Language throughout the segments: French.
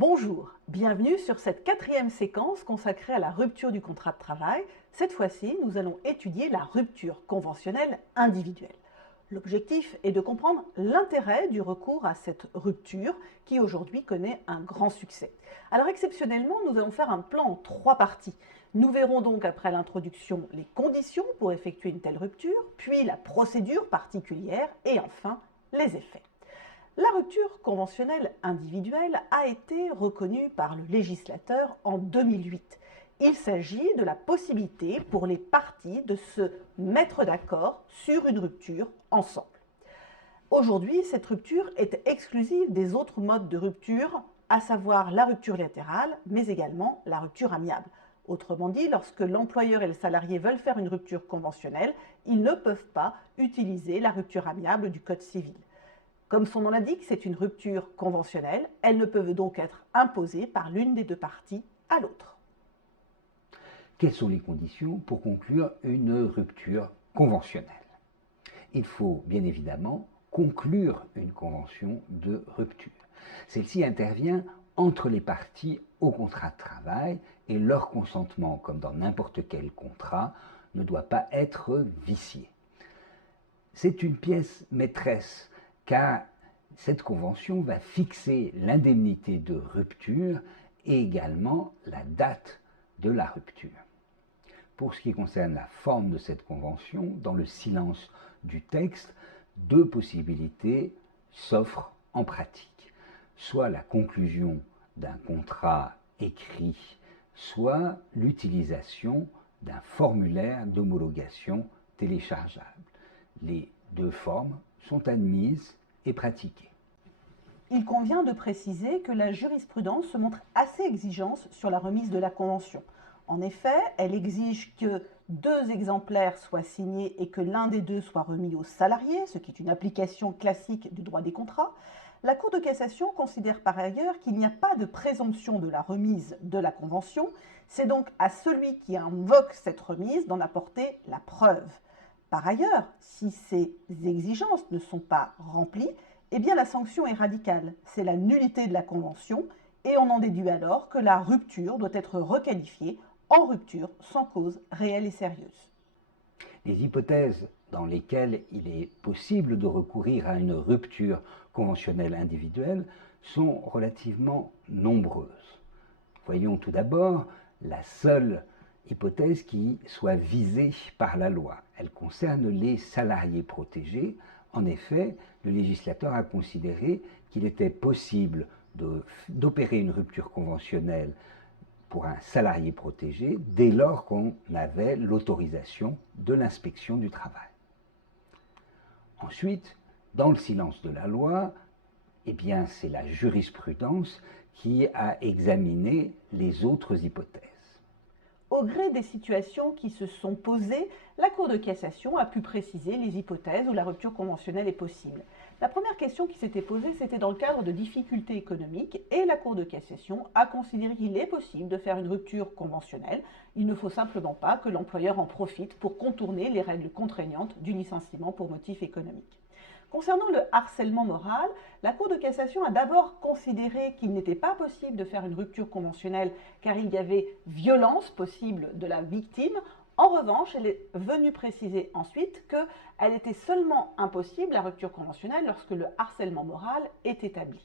Bonjour, bienvenue sur cette quatrième séquence consacrée à la rupture du contrat de travail. Cette fois-ci, nous allons étudier la rupture conventionnelle individuelle. L'objectif est de comprendre l'intérêt du recours à cette rupture qui aujourd'hui connaît un grand succès. Alors exceptionnellement, nous allons faire un plan en 3 parties. Nous verrons donc après l'introduction les conditions pour effectuer une telle rupture, puis la procédure particulière et enfin les effets. La rupture conventionnelle individuelle a été reconnue par le législateur en 2008. Il s'agit de la possibilité pour les parties de se mettre d'accord sur une rupture ensemble. Aujourd'hui, cette rupture est exclusive des autres modes de rupture, à savoir la rupture latérale, mais également la rupture amiable. Autrement dit, lorsque l'employeur et le salarié veulent faire une rupture conventionnelle, ils ne peuvent pas utiliser la rupture amiable du Code civil. Comme son nom l'indique, c'est une rupture conventionnelle. Elles ne peuvent donc être imposées par l'une des deux parties à l'autre. Quelles sont les conditions pour conclure une rupture conventionnelle? Il faut bien évidemment conclure une convention de rupture. Celle-ci intervient entre les parties au contrat de travail et leur consentement, comme dans n'importe quel contrat, ne doit pas être vicié. C'est une pièce maîtresse car cette convention va fixer l'indemnité de rupture et également la date de la rupture. Pour ce qui concerne la forme de cette convention, dans le silence du texte, deux possibilités s'offrent en pratique. Soit la conclusion d'un contrat écrit, soit l'utilisation d'un formulaire d'homologation téléchargeable. Les deux formes sont admises et pratiquées. Il convient de préciser que la jurisprudence se montre assez exigeante sur la remise de la convention. En effet, elle exige que 2 exemplaires soient signés et que l'un des deux soit remis au salarié, ce qui est une application classique du droit des contrats. La Cour de cassation considère par ailleurs qu'il n'y a pas de présomption de la remise de la convention. C'est donc à celui qui invoque cette remise d'en apporter la preuve. Par ailleurs, si ces exigences ne sont pas remplies, eh bien la sanction est radicale. C'est la nullité de la convention et on en déduit alors que la rupture doit être requalifiée en rupture sans cause réelle et sérieuse. Les hypothèses dans lesquelles il est possible de recourir à une rupture conventionnelle individuelle sont relativement nombreuses. Voyons tout d'abord la seule hypothèse qui soit visée par la loi. Elle concerne les salariés protégés. En effet, le législateur a considéré qu'il était possible d'opérer une rupture conventionnelle pour un salarié protégé dès lors qu'on avait l'autorisation de l'inspection du travail. Ensuite, dans le silence de la loi, eh bien, c'est la jurisprudence qui a examiné les autres hypothèses. Au gré des situations qui se sont posées, la Cour de cassation a pu préciser les hypothèses où la rupture conventionnelle est possible. La première question qui s'était posée, c'était dans le cadre de difficultés économiques et la Cour de cassation a considéré qu'il est possible de faire une rupture conventionnelle. Il ne faut simplement pas que l'employeur en profite pour contourner les règles contraignantes du licenciement pour motif économique. Concernant le harcèlement moral, la Cour de cassation a d'abord considéré qu'il n'était pas possible de faire une rupture conventionnelle car il y avait violence possible de la victime. En revanche, elle est venue préciser ensuite qu'elle était seulement impossible, la rupture conventionnelle, lorsque le harcèlement moral est établi.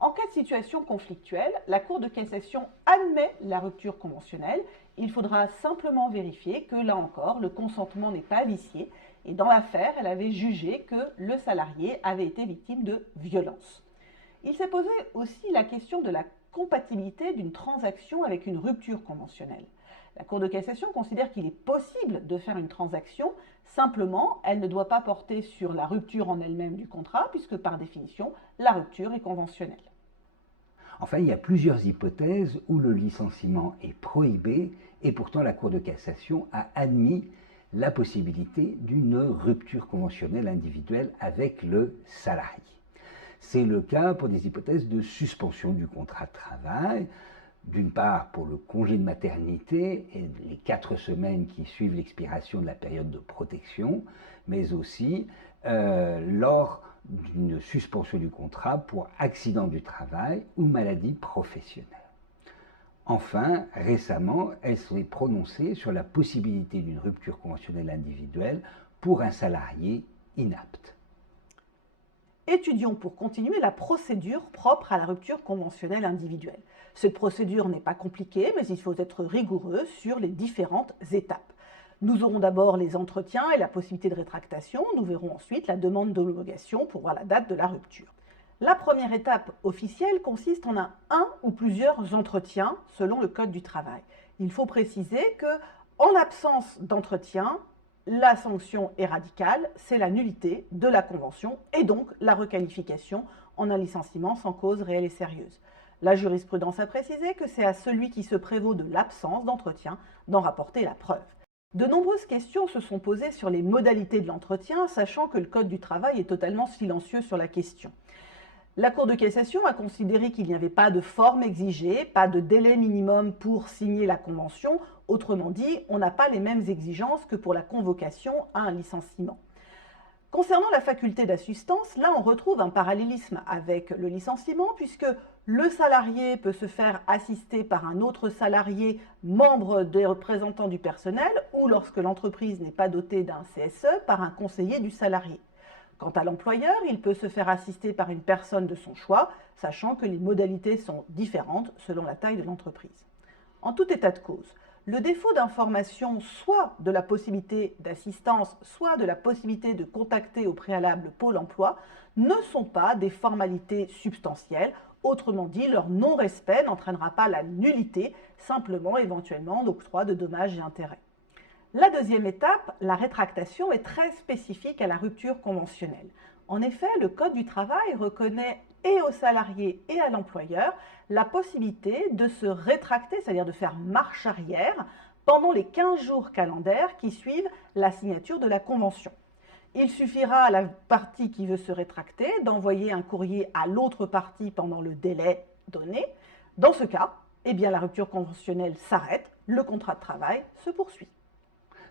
En cas de situation conflictuelle, la Cour de cassation admet la rupture conventionnelle. Il faudra simplement vérifier que, là encore, le consentement n'est pas vicié. Et dans l'affaire, elle avait jugé que le salarié avait été victime de violence. Il s'est posé aussi la question de la compatibilité d'une transaction avec une rupture conventionnelle. La Cour de cassation considère qu'il est possible de faire une transaction, simplement, elle ne doit pas porter sur la rupture en elle-même du contrat, puisque par définition, la rupture est conventionnelle. Enfin, il y a plusieurs hypothèses où le licenciement est prohibé et pourtant la Cour de cassation a admis la possibilité d'une rupture conventionnelle individuelle avec le salarié. C'est le cas pour des hypothèses de suspension du contrat de travail, d'une part pour le congé de maternité et les 4 semaines qui suivent l'expiration de la période de protection, mais aussi lors d'une suspension du contrat pour accident du travail ou maladie professionnelle. Enfin, récemment, elle s'est prononcée sur la possibilité d'une rupture conventionnelle individuelle pour un salarié inapte. Étudions pour continuer la procédure propre à la rupture conventionnelle individuelle. Cette procédure n'est pas compliquée, mais il faut être rigoureux sur les différentes étapes. Nous aurons d'abord les entretiens et la possibilité de rétractation. Nous verrons ensuite la demande d'homologation pour voir la date de la rupture. La première étape officielle consiste en un ou plusieurs entretiens selon le Code du travail. Il faut préciser que, en l'absence d'entretien, la sanction est radicale, c'est la nullité de la convention et donc la requalification en un licenciement sans cause réelle et sérieuse. La jurisprudence a précisé que c'est à celui qui se prévaut de l'absence d'entretien d'en rapporter la preuve. De nombreuses questions se sont posées sur les modalités de l'entretien, sachant que le Code du travail est totalement silencieux sur la question. La Cour de cassation a considéré qu'il n'y avait pas de forme exigée, pas de délai minimum pour signer la convention. Autrement dit, on n'a pas les mêmes exigences que pour la convocation à un licenciement. Concernant la faculté d'assistance, là on retrouve un parallélisme avec le licenciement puisque le salarié peut se faire assister par un autre salarié membre des représentants du personnel ou lorsque l'entreprise n'est pas dotée d'un CSE par un conseiller du salarié. Quant à l'employeur, il peut se faire assister par une personne de son choix, sachant que les modalités sont différentes selon la taille de l'entreprise. En tout état de cause, le défaut d'information, soit de la possibilité d'assistance, soit de la possibilité de contacter au préalable Pôle emploi, ne sont pas des formalités substantielles. Autrement dit, leur non-respect n'entraînera pas la nullité, simplement éventuellement l'octroi de dommages et intérêts. La deuxième étape, la rétractation, est très spécifique à la rupture conventionnelle. En effet, le Code du travail reconnaît et aux salariés et à l'employeur la possibilité de se rétracter, c'est-à-dire de faire marche arrière, pendant les 15 jours calendaires qui suivent la signature de la convention. Il suffira à la partie qui veut se rétracter d'envoyer un courrier à l'autre partie pendant le délai donné. Dans ce cas, la rupture conventionnelle s'arrête, le contrat de travail se poursuit.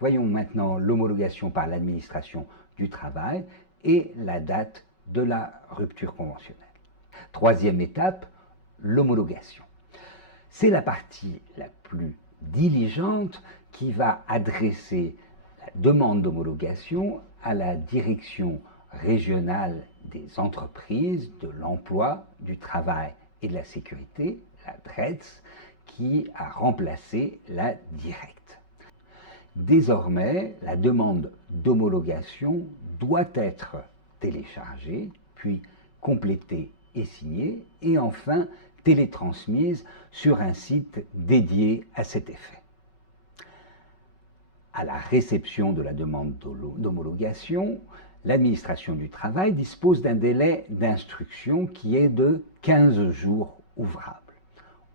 Voyons maintenant l'homologation par l'administration du travail et la date de la rupture conventionnelle. Troisième étape, l'homologation. C'est la partie la plus diligente qui va adresser la demande d'homologation à la direction régionale des entreprises, de l'emploi, du travail et de la sécurité, la DRETS, qui a remplacé la directe. Désormais, la demande d'homologation doit être téléchargée, puis complétée et signée, et enfin télétransmise sur un site dédié à cet effet. À la réception de la demande d'homologation, l'administration du travail dispose d'un délai d'instruction qui est de 15 jours ouvrables.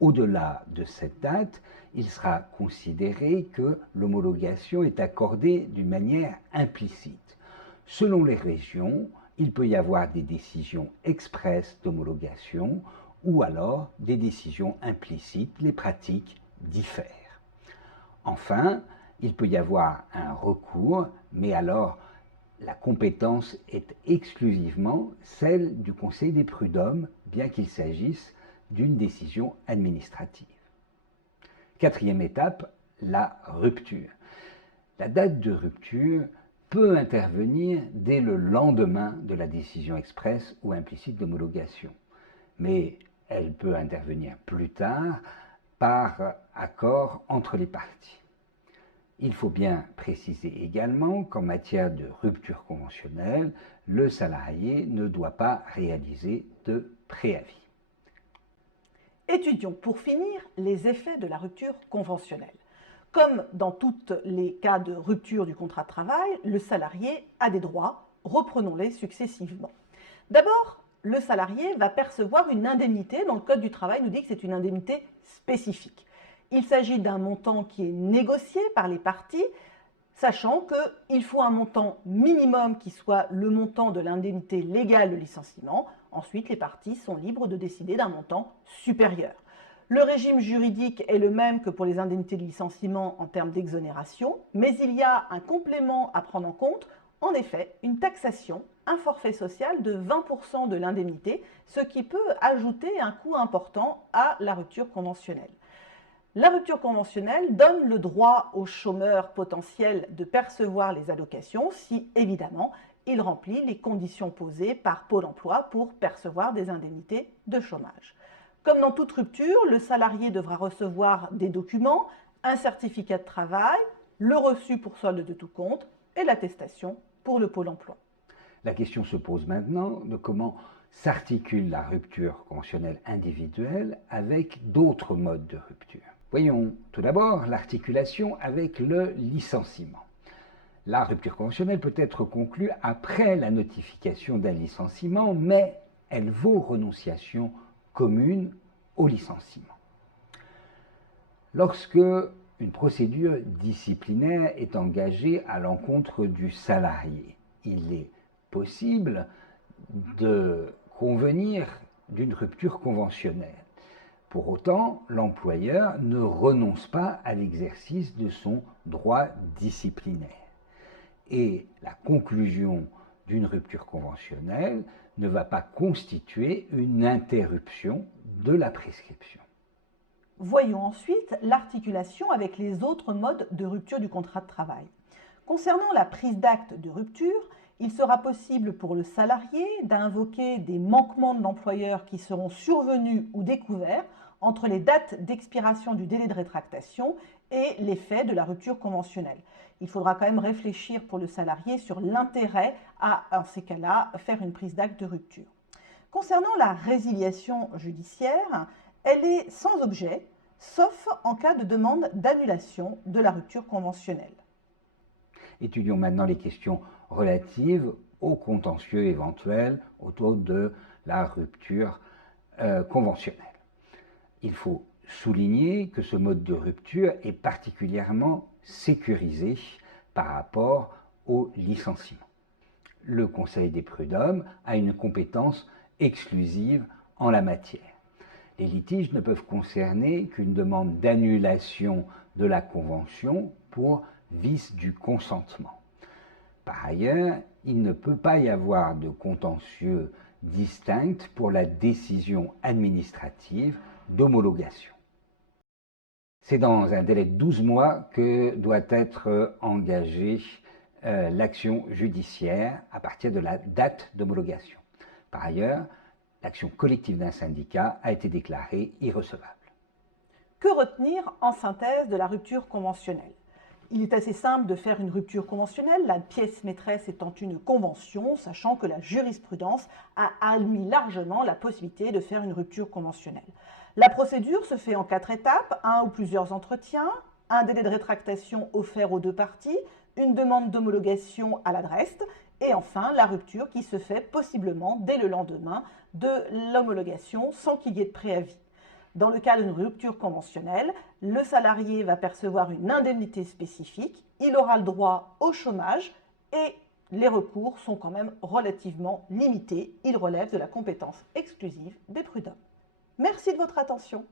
Au-delà de cette date, il sera considéré que l'homologation est accordée d'une manière implicite. Selon les régions, il peut y avoir des décisions expresses d'homologation ou alors des décisions implicites. Les pratiques diffèrent. Enfin, il peut y avoir un recours, mais alors la compétence est exclusivement celle du Conseil des prud'hommes, bien qu'il s'agisse d'une décision administrative. Quatrième étape, la rupture. La date de rupture peut intervenir dès le lendemain de la décision expresse ou implicite d'homologation, mais elle peut intervenir plus tard par accord entre les parties. Il faut bien préciser également qu'en matière de rupture conventionnelle, le salarié ne doit pas réaliser de préavis. Étudions pour finir les effets de la rupture conventionnelle. Comme dans tous les cas de rupture du contrat de travail, le salarié a des droits, reprenons-les successivement. D'abord, le salarié va percevoir une indemnité dont le Code du travail nous dit que c'est une indemnité spécifique. Il s'agit d'un montant qui est négocié par les parties, sachant qu'il faut un montant minimum qui soit le montant de l'indemnité légale de licenciement. Ensuite, les parties sont libres de décider d'un montant supérieur. Le régime juridique est le même que pour les indemnités de licenciement en termes d'exonération, mais il y a un complément à prendre en compte, en effet, une taxation un forfait social de 20% de l'indemnité, ce qui peut ajouter un coût important à la rupture conventionnelle. La rupture conventionnelle donne le droit au chômeur potentiel de percevoir les allocations si, évidemment, il remplit les conditions posées par Pôle emploi pour percevoir des indemnités de chômage. Comme dans toute rupture, le salarié devra recevoir des documents, un certificat de travail, le reçu pour solde de tout compte et l'attestation pour le Pôle emploi. La question se pose maintenant de comment s'articule la rupture conventionnelle individuelle avec d'autres modes de rupture. Voyons tout d'abord l'articulation avec le licenciement. La rupture conventionnelle peut être conclue après la notification d'un licenciement, mais elle vaut renonciation commune au licenciement. Lorsque une procédure disciplinaire est engagée à l'encontre du salarié, il est possible de convenir d'une rupture conventionnelle. Pour autant, l'employeur ne renonce pas à l'exercice de son droit disciplinaire. Et la conclusion d'une rupture conventionnelle ne va pas constituer une interruption de la prescription. Voyons ensuite l'articulation avec les autres modes de rupture du contrat de travail. Concernant la prise d'acte de rupture, il sera possible pour le salarié d'invoquer des manquements de l'employeur qui seront survenus ou découverts entre les dates d'expiration du délai de rétractation et l'effet de la rupture conventionnelle. Il faudra quand même réfléchir pour le salarié sur l'intérêt à, en ces cas-là, faire une prise d'acte de rupture. Concernant la résiliation judiciaire, elle est sans objet, sauf en cas de demande d'annulation de la rupture conventionnelle. Étudions maintenant les questions relatives au contentieux éventuel autour de la rupture conventionnelle. Il faut souligner que ce mode de rupture est particulièrement sécurisé par rapport au licenciement. Le Conseil des prud'hommes a une compétence exclusive en la matière. Les litiges ne peuvent concerner qu'une demande d'annulation de la convention pour vice du consentement. Par ailleurs, il ne peut pas y avoir de contentieux distinct pour la décision administrative d'homologation. C'est dans un délai de 12 mois que doit être engagée l'action judiciaire à partir de la date d'homologation. Par ailleurs, l'action collective d'un syndicat a été déclarée irrecevable. Que retenir en synthèse de la rupture conventionnelle? Il est assez simple de faire une rupture conventionnelle, la pièce maîtresse étant une convention, sachant que la jurisprudence a admis largement la possibilité de faire une rupture conventionnelle. La procédure se fait en 4 étapes, un ou plusieurs entretiens, un délai de rétractation offert aux deux parties, une demande d'homologation à l'adresse, et enfin la rupture qui se fait possiblement dès le lendemain de l'homologation sans qu'il y ait de préavis. Dans le cas d'une rupture conventionnelle, le salarié va percevoir une indemnité spécifique, il aura le droit au chômage et les recours sont quand même relativement limités. Ils relèvent de la compétence exclusive des prud'hommes. Merci de votre attention.